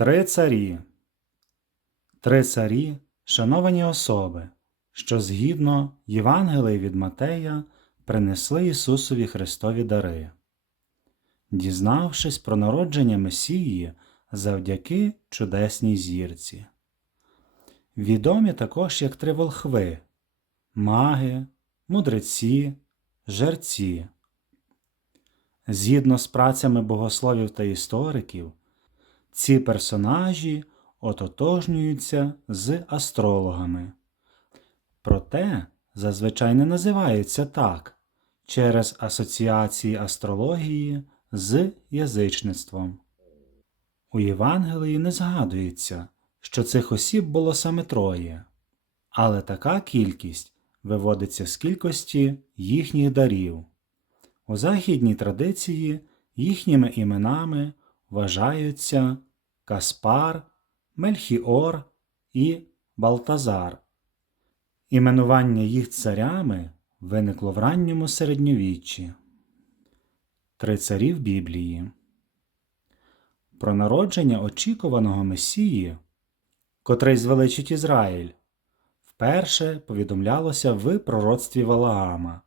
Три царі. Три царі шановані особи, що згідно Євангелії від Матея принесли Ісусові Христові дари. Дізнавшись про народження Месії завдяки чудесній зірці. Відомі також як три волхви маги, мудреці, жерці. Згідно з працями богословів та істориків, ці персонажі ототожнюються з астрологами. Проте зазвичай не називаються так через асоціації астрології з язичництвом. У Євангелії не згадується, що цих осіб було саме троє, але така кількість виводиться з кількості їхніх дарів. У західній традиції їхніми іменами вважаються Каспар, Мельхіор і Балтазар. Іменування їх царями виникло в ранньому середньовіччі. Три царі в Біблії. Про народження очікуваного Месії, котрий звеличить Ізраїль, вперше повідомлялося в пророцтві Валаама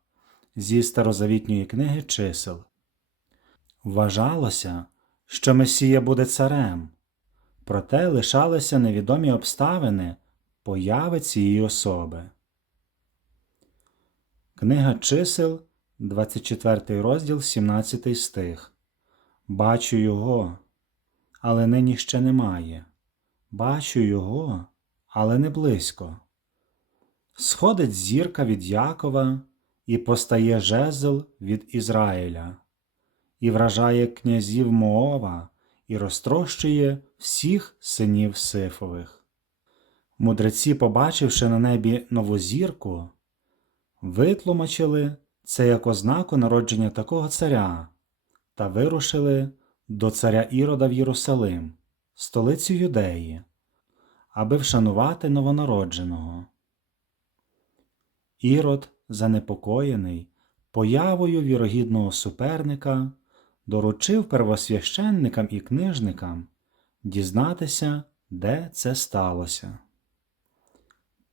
зі старозавітньої книги чисел. Вважалося, що Месія буде царем, проте лишалися невідомі обставини появи цієї особи. Книга чисел, 24 розділ, 17 стих. Бачу його, але нині ще немає. Бачу його, але не близько. Сходить зірка від Якова і постає жезл від Ізраїля, і вражає князів Моова і розтрощує всіх синів Сифових. Мудреці, побачивши на небі нову зірку, витлумачили це як ознаку народження такого царя та вирушили до царя Ірода в Єрусалим, столицю Юдеї, аби вшанувати новонародженого. Ірод, занепокоєний появою вірогідного суперника, доручив первосвященникам і книжникам дізнатися, де це сталося.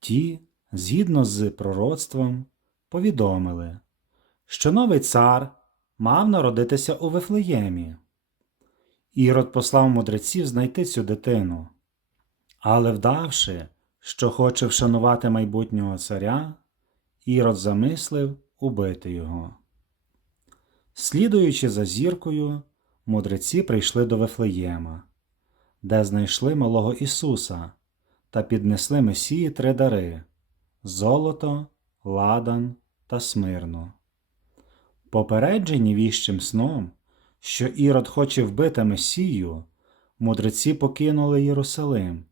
Ті, згідно з пророцтвом, повідомили, що новий цар мав народитися у Вифлеємі. Ірод послав мудреців знайти цю дитину, але вдавши, що хоче вшанувати майбутнього царя, Ірод замислив убити його. Слідуючи за зіркою, мудреці прийшли до Вифлеєма, де знайшли малого Ісуса та піднесли Месії три дари золото, ладан та смирну. Попереджені віщим сном, що Ірод хоче вбити Месію, мудреці покинули Єрусалим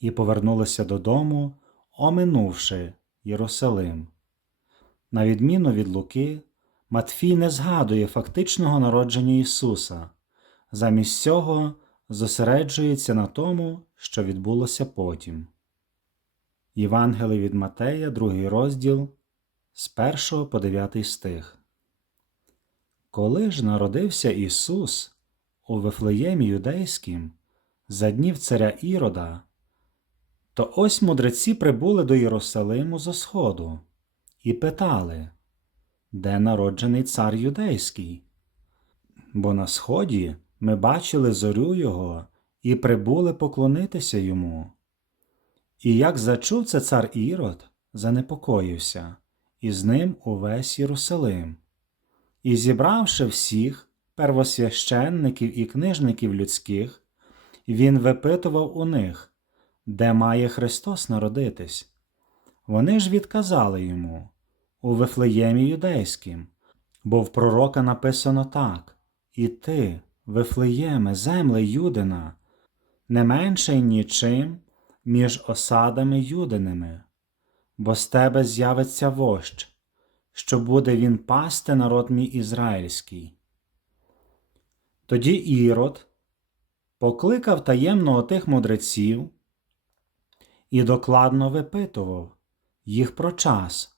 і повернулися додому, оминувши Єрусалим. На відміну від Луки, Матфій не згадує фактичного народження Ісуса, замість цього зосереджується на тому, що відбулося потім. Євангелий від Матея, 2 розділ з 1 по 9 стих. Коли ж народився Ісус у Вифлеємі Юдейськім за днів царя Ірода, то ось мудреці прибули до Єрусалиму зо сходу і питали, де народжений цар юдейський? Бо на сході ми бачили зорю його і прибули поклонитися йому. І як зачув це цар Ірод, занепокоївся, і з ним увесь Єрусалим. І зібравши всіх первосвященників і книжників людських, він випитував у них, де має Христос народитись. Вони ж відказали йому у Вифлеємі юдейським, бо в пророка написано так І ти, Вифлеєме, земле Юдина, не менший нічим між осадами юдиними, бо з тебе з'явиться вождь, що буде він пасти народ мій ізраїльський. Тоді Ірод покликав таємно отих мудреців і докладно випитував їх про час,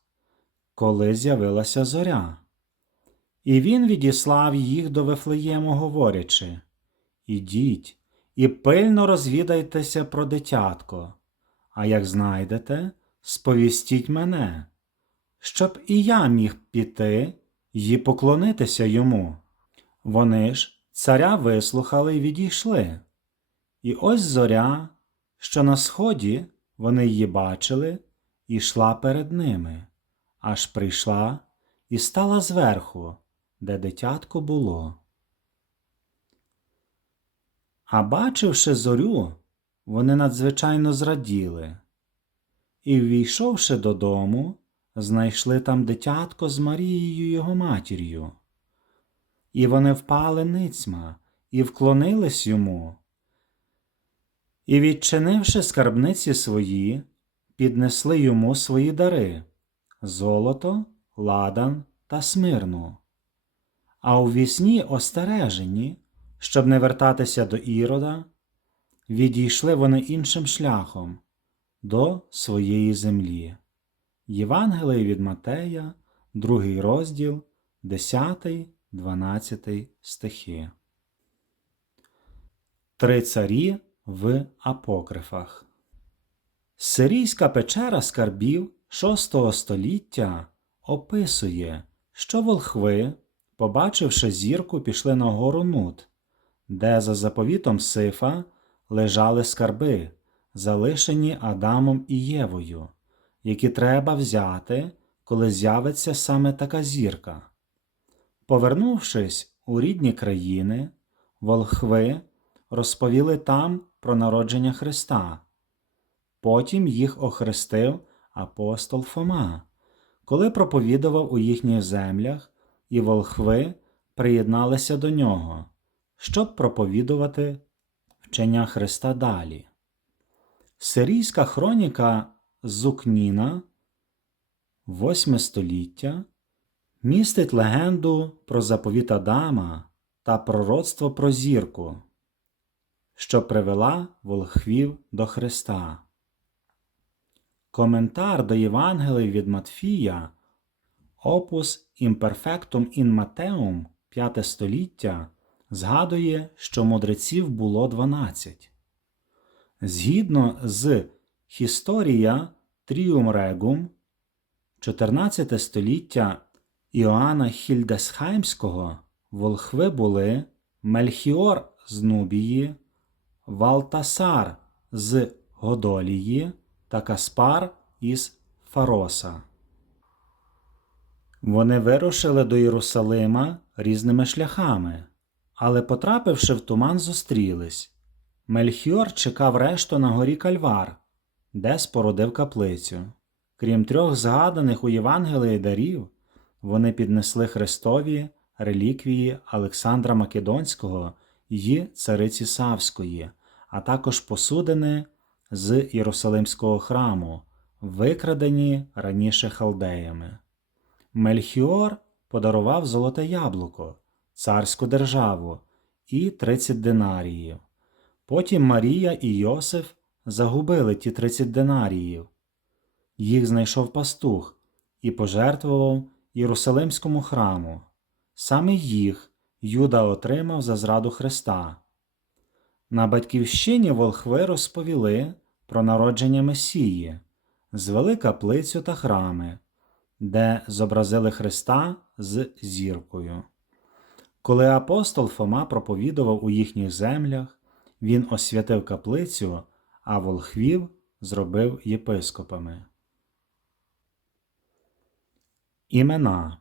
коли з'явилася зоря. І він відіслав їх до Вифлеєму, говорячи Ідіть і пильно розвідайтеся про дитятко, а як знайдете, сповістіть мене, щоб і я міг піти й поклонитися йому. Вони ж царя вислухали й відійшли. І ось зоря, що на сході вони її бачили, і йшла перед ними, аж прийшла і стала зверху, де дитятко було. А бачивши зорю, вони надзвичайно зраділи, і, ввійшовши додому, знайшли там дитятко з Марією його матір'ю. І вони впали ницьма і вклонились йому. І, відчинивши скарбниці свої, піднесли йому свої дари золото, ладан та смирну. А у вісні остережені, щоб не вертатися до Ірода, відійшли вони іншим шляхом до своєї землі. Євангеліє від Матея, другий розділ, 10, 12 стихи. Три царі в апокрифах. Сирійська печера скарбів VI століття описує, що волхви, побачивши зірку, пішли на гору Нут, де за заповітом Сифа лежали скарби, залишені Адамом і Євою, які треба взяти, коли з'явиться саме така зірка. Повернувшись у рідні країни, волхви розповіли там про народження Христа. Потім їх охрестив апостол Фома, коли проповідував у їхніх землях, і волхви приєдналися до нього, щоб проповідувати вчення Христа далі. Сирійська хроніка Зукніна, 8 століття, містить легенду про заповіт Адама та пророцтво про зірку, що привела волхвів до Христа. Коментар до Євангелії від Матфія Opus Imperfectum in Mateum 5 століття згадує, що мудреців було 12. Згідно з Historia Trium Regum 14 століття Іоанна Хільдесхаймського волхви були Мельхіор з Нубії, Валтасар з Годолії та Каспар із Фароса. Вони вирушили до Єрусалима різними шляхами, але, потрапивши в туман, зустрілись. Мельхіор чекав решту на горі Кальвар, де спорудив каплицю. Крім трьох згаданих у Євангелії дарів, вони піднесли Христові реліквії Олександра Македонського і цариці Савської, а також посудини з Єрусалимського храму, викрадені раніше халдеями. Мельхіор подарував золоте яблуко, царську державу і 30 динаріїв. Потім Марія і Йосиф загубили ті 30 динаріїв. Їх знайшов пастух і пожертвував Єрусалимському храму. Саме їх Юда отримав за зраду Христа. На батьківщині волхви розповіли про народження Месії, звели каплицю та храми, де зобразили Христа з зіркою. Коли апостол Фома проповідував у їхніх землях, він освятив каплицю, а волхвів зробив єпископами. Імена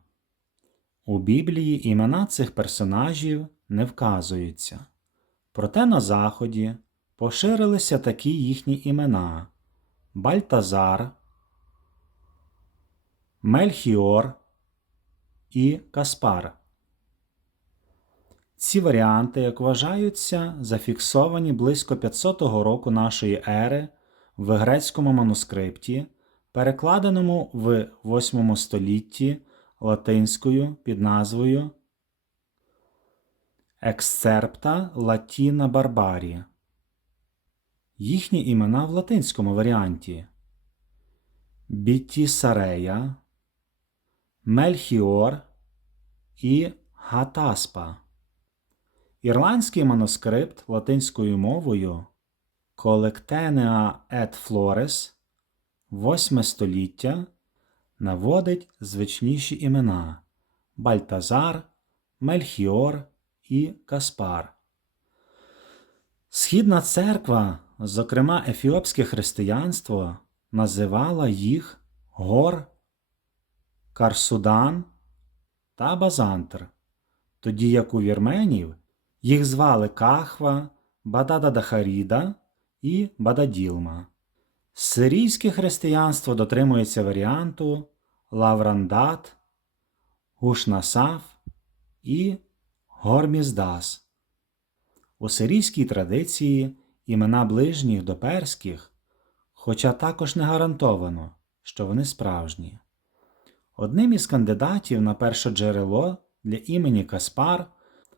у Біблії імена цих персонажів не вказуються. Проте на Заході поширилися такі їхні імена Бальтазар, Мельхіор і Каспар. Ці варіанти, як вважаються, зафіксовані близько 500 року нашої ери в грецькому манускрипті, перекладеному в 8 столітті латинською під назвою Ексцерпта Латіна Барбарі. Їхні імена в латинському варіанті Бітісарея, Мельхіор і Гатаспа. Ірландський манускрипт латинською мовою Collectanea et Flores, 8 століття, наводить звичніші імена Бальтазар, Мельхіор і Каспар. Східна церква, зокрема ефіопське християнство, називала їх Гор, Карсудан та Базантр, тоді як у вірменів їх звали Кахва, Бадададахаріда і Бададілма. Сирійське християнство дотримується варіанту Лаврандат, Гушнасаф і Горміздас. У сирійській традиції імена ближніх до перських, хоча також не гарантовано, що вони справжні. Одним із кандидатів на перше джерело для імені Каспар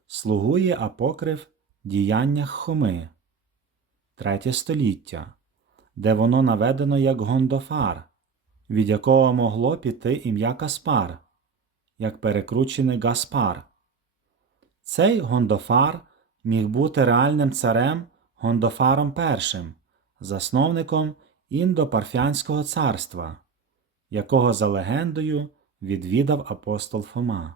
слугує апокрив діяннях Хоми, третє століття, де воно наведено як Гондофар, від якого могло піти ім'я Каспар, як перекручений Гаспар. Цей Гондофар міг бути реальним царем Гондофаром І, засновником індопарфянського царства, якого за легендою відвідав апостол Фома.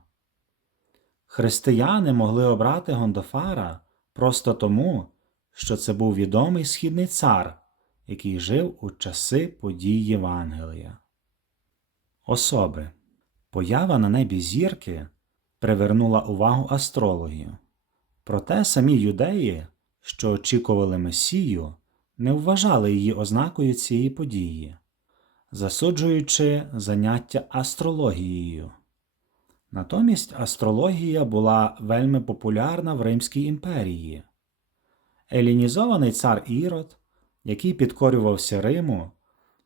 Християни могли обрати Гондофара просто тому, що це був відомий східний цар, який жив у часи подій Євангелія. Особи Поява на небі зірки привернула увагу астрологів. Проте самі юдеї, що очікували Месію, не вважали її ознакою цієї події, засуджуючи заняття астрологією. Натомість астрологія була вельми популярна в Римській імперії. Елінізований цар Ірод, який підкорювався Риму,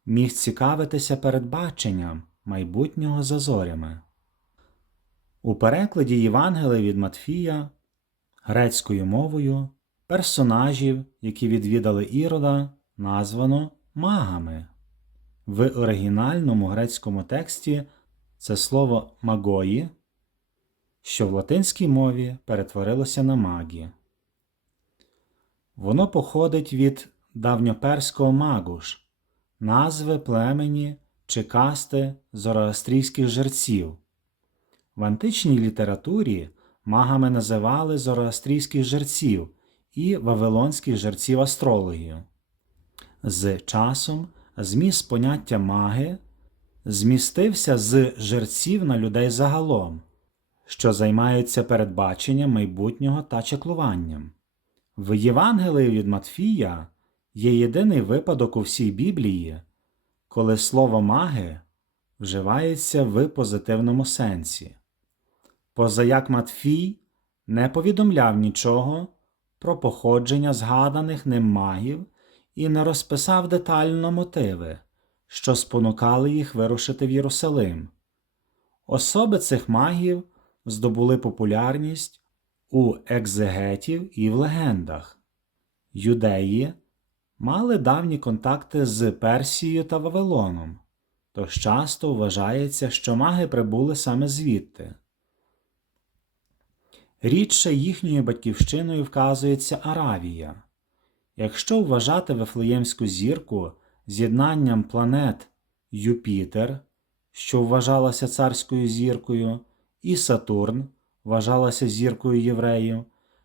міг цікавитися передбаченням майбутнього за зорями. У перекладі Євангелия від Матфія грецькою мовою персонажів, які відвідали Ірода, названо магами. В оригінальному грецькому тексті це слово магої, що в латинській мові перетворилося на магі. Воно походить від давньоперського магуш, назви племені чи касти зороастрійських жерців. В античній літературі магами називали зороастрійських жерців і вавилонських жерців астрологію. З часом зміст поняття маги змістився з жерців на людей загалом, що займаються передбаченням майбутнього та чеклуванням. В Євангелії від Матфія є єдиний випадок у всій Біблії, коли слово маги вживається в позитивному сенсі. Позаяк Матфій не повідомляв нічого про походження згаданих ним магів і не розписав детально мотиви, що спонукали їх вирушити в Єрусалим. Особи цих магів здобули популярність у екзегетів і в легендах. Юдеї мали давні контакти з Персією та Вавилоном, тож часто вважається, що маги прибули саме звідти. Рідше їхньою батьківщиною вказується Аравія. Якщо вважати Вифлеємську зірку з'єднанням планет Юпітер, що вважалася царською зіркою, і Сатурн вважалася зіркою євреїв,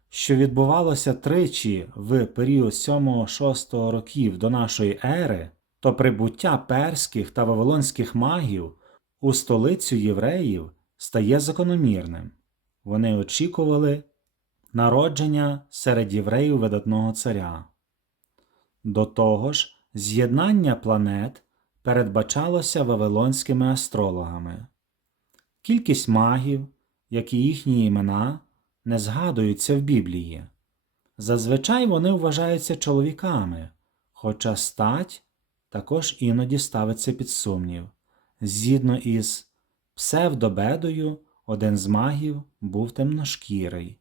що відбувалося тричі в період 7-6 років до нашої ери, то прибуття перських та вавилонських магів у столицю євреїв стає закономірним. Вони очікували народження серед євреїв видатного царя. До того ж, з'єднання планет передбачалося вавилонськими астрологами. Кількість магів, як і їхні імена, не згадуються в Біблії. Зазвичай вони вважаються чоловіками, хоча стать також іноді ставиться під сумнів. Згідно із псевдобедою, один з магів був темношкірий.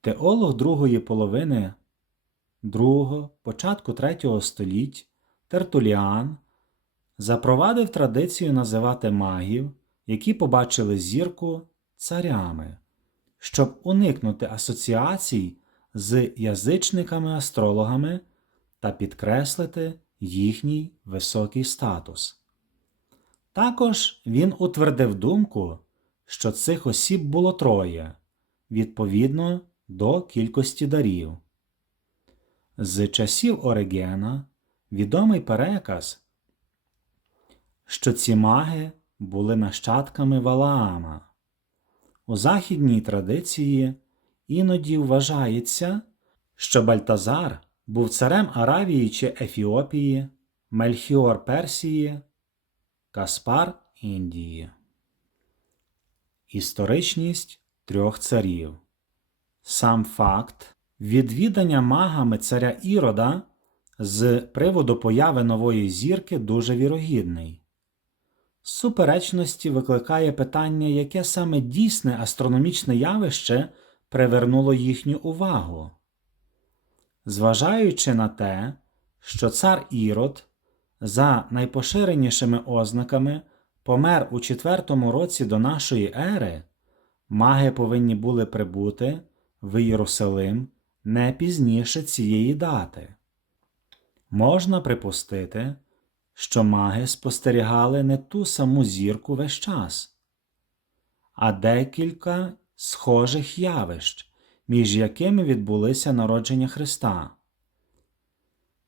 Теолог другої половини другого, початку третього століть Тертуліан запровадив традицію називати магів, які побачили зірку царями, щоб уникнути асоціацій з язичниками-астрологами та підкреслити їхній високий статус. Також він утвердив думку, що цих осіб було троє, відповідно до кількості дарів. З часів Оригена відомий переказ, що ці маги були нащадками Валаама. У західній традиції іноді вважається, що Бальтазар був царем Аравії чи Ефіопії, Мельхіор Персії, Каспар Індії. Історичність трьох царів. Сам факт відвідання магами царя Ірода з приводу появи нової зірки дуже вірогідний. Суперечності викликає питання, яке саме дійсне астрономічне явище привернуло їхню увагу. Зважаючи на те, що цар Ірод за найпоширенішими ознаками помер у четвертому році до нашої ери, маги повинні були прибути в Єрусалим не пізніше цієї дати. Можна припустити, що маги спостерігали не ту саму зірку весь час, а декілька схожих явищ, між якими відбулися народження Христа,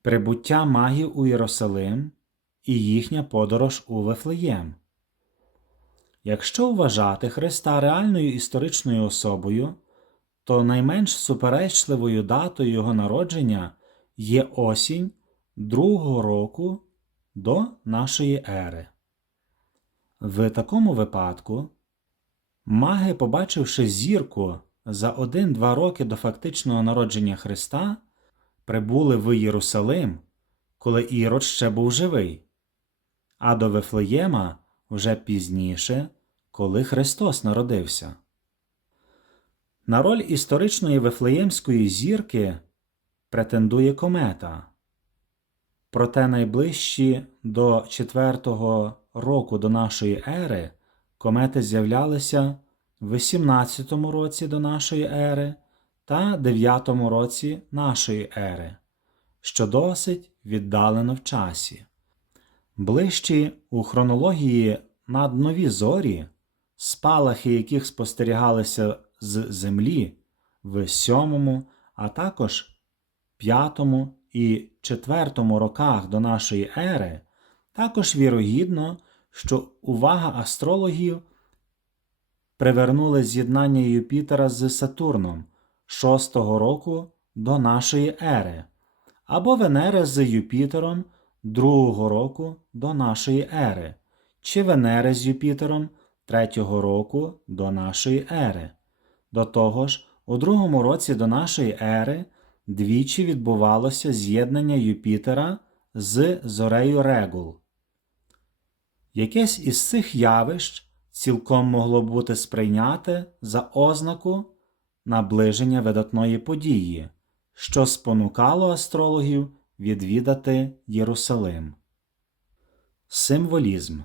прибуття магів у Єрусалим і їхня подорож у Вифлеєм. Якщо вважати Христа реальною історичною особою, то найменш суперечливою датою його народження є осінь другого року до нашої ери. В такому випадку маги, побачивши зірку за один-два роки до фактичного народження Христа, прибули в Єрусалим, коли Ірод ще був живий, а до Вифлеєма вже пізніше, коли Христос народився. На роль історичної Вифлеємської зірки претендує комета. Проте найближчі до IV року до нашої ери комети з'являлися в 18 році до нашої ери та 9 році нашої ери, що досить віддалено в часі. Ближчі у хронології наднові зорі, спалахи яких спостерігалися з землі в 7, а також 5 і IV роках до нашої ери, також вірогідно, що увага астрологів привернули з'єднання Юпітера з Сатурном 6 року до нашої ери, або Венери з Юпітером 2 року до нашої ери, чи Венери з Юпітером 3 року до нашої ери. До того ж, у другому році до нашої ери двічі відбувалося з'єднання Юпітера з зорею Регул. Якесь із цих явищ цілком могло бути сприйняте за ознаку наближення видатної події, що спонукало астрологів відвідати Єрусалим. Символізм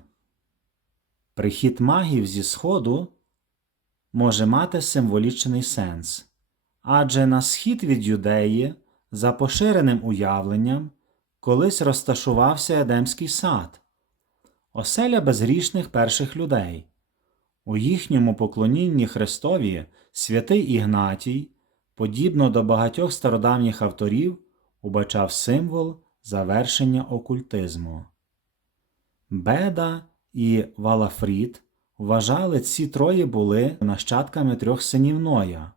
Прихід магів зі Сходу може мати символічний сенс. Адже на схід від юдеї, за поширеним уявленням, колись розташувався Едемський сад, оселя безгрішних перших людей. У їхньому поклонінні Христові святий Ігнатій, подібно до багатьох стародавніх авторів, убачав символ завершення окультизму. Беда і Валафрід вважали, ці троє були нащадками трьох синів Ноя.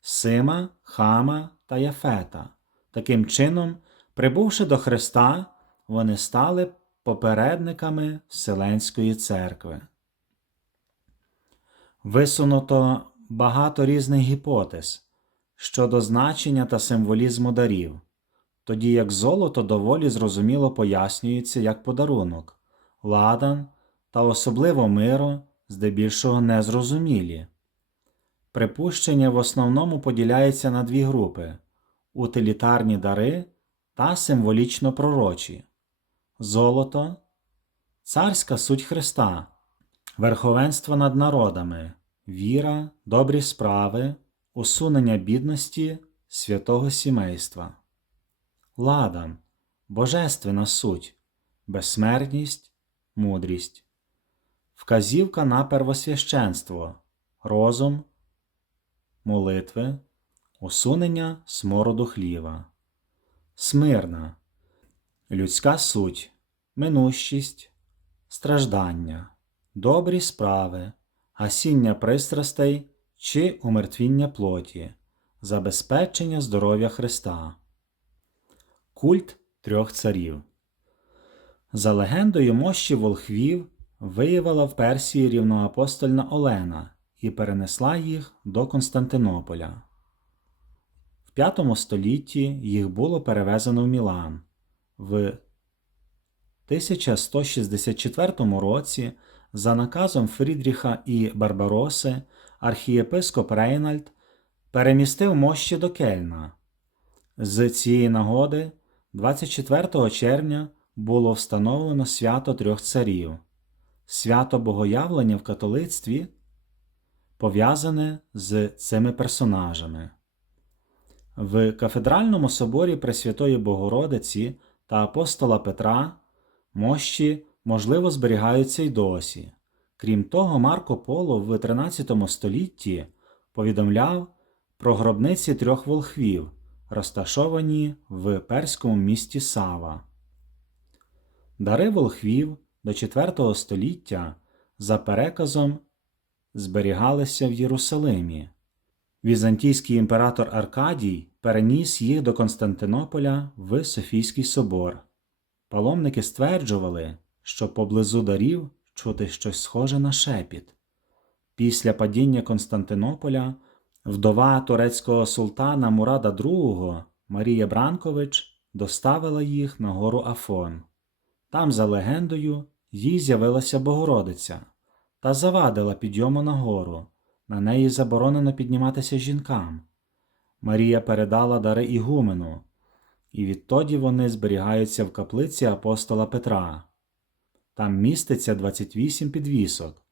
Сима, Хама та Яфета. Таким чином, прибувши до Христа, вони стали попередниками Вселенської церкви. Висунуто багато різних гіпотез щодо значення та символізму дарів, тоді як золото доволі зрозуміло пояснюється як подарунок, ладан та особливо миро здебільшого незрозумілі. Припущення в основному поділяється на дві групи утилітарні дари та символічно пророчі. Золото, царська суть Христа, верховенство над народами, віра, добрі справи, усунення бідності святого сімейства. Ладан божественна суть, безсмертність, мудрість, вказівка на первосвященство, розум, молитви, усунення смороду хліва, смирна, людська суть, минущість, страждання, добрі справи, гасіння пристрастей чи умертвіння плоті, забезпечення здоров'я Христа. Культ трьох царів. За легендою мощі волхвів виявила в Персії рівноапостольна Олена і перенесла їх до Константинополя. В V столітті їх було перевезено в Мілан. В 1164 році за наказом Фрідріха і Барбароси архієпископ Рейнальд перемістив мощі до Кельна. З цієї нагоди 24 червня було встановлено свято трьох царів, свято Богоявлення в католицтві, пов'язане з цими персонажами. В кафедральному соборі Пресвятої Богородиці та апостола Петра мощі, можливо, зберігаються й досі. Крім того, Марко Поло в 13 столітті повідомляв про гробниці трьох волхвів, розташовані в перському місті Сава. Дари волхвів до IV століття за переказом зберігалися в Єрусалимі. Візантійський імператор Аркадій переніс їх до Константинополя в Софійський собор. Паломники стверджували, що поблизу дарів чути щось схоже на шепіт. Після падіння Константинополя вдова турецького султана Мурада II Марія Бранкович доставила їх на гору Афон. Там, за легендою, їй з'явилася Богородиця та завадила підйому на гору. На неї заборонено підніматися жінкам. Марія передала дари Ігумену, і відтоді вони зберігаються в каплиці апостола Петра. Там міститься 28 підвісок,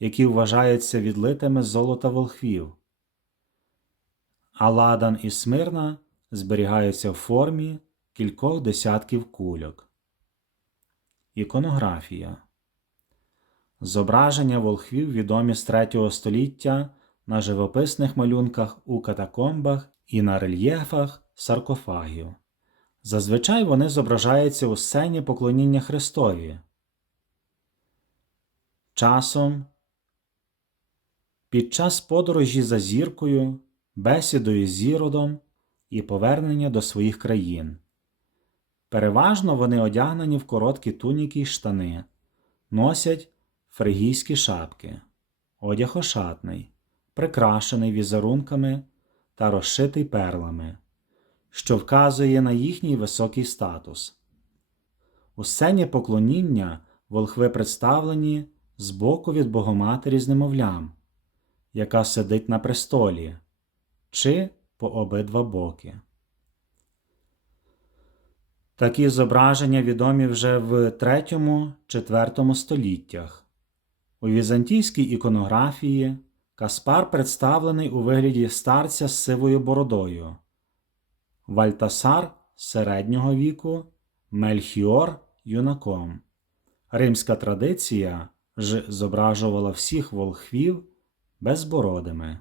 які вважаються відлитими золота волхвів. Аладан і Смирна зберігаються в формі кількох десятків кульок. Іконографія Зображення волхвів відомі з 3 століття на живописних малюнках у катакомбах і на рельєфах саркофагів. Зазвичай вони зображаються у сцені поклоніння Христові. Часом під час подорожі за зіркою, бесідою з Іродом і повернення до своїх країн. Переважно вони одягнені в короткі туніки й штани, носять фригійські шапки, одяг ошатний, прикрашений візерунками та розшитий перлами, що вказує на їхній високий статус. У сцені поклоніння волхви представлені збоку від Богоматері з немовлям, яка сидить на престолі, чи по обидва боки. Такі зображення відомі вже в 3-4 століттях. У візантійській іконографії Каспар представлений у вигляді старця з сивою бородою, Вальтасар середнього віку, Мельхіор юнаком. Римська традиція ж зображувала всіх волхвів безбородими.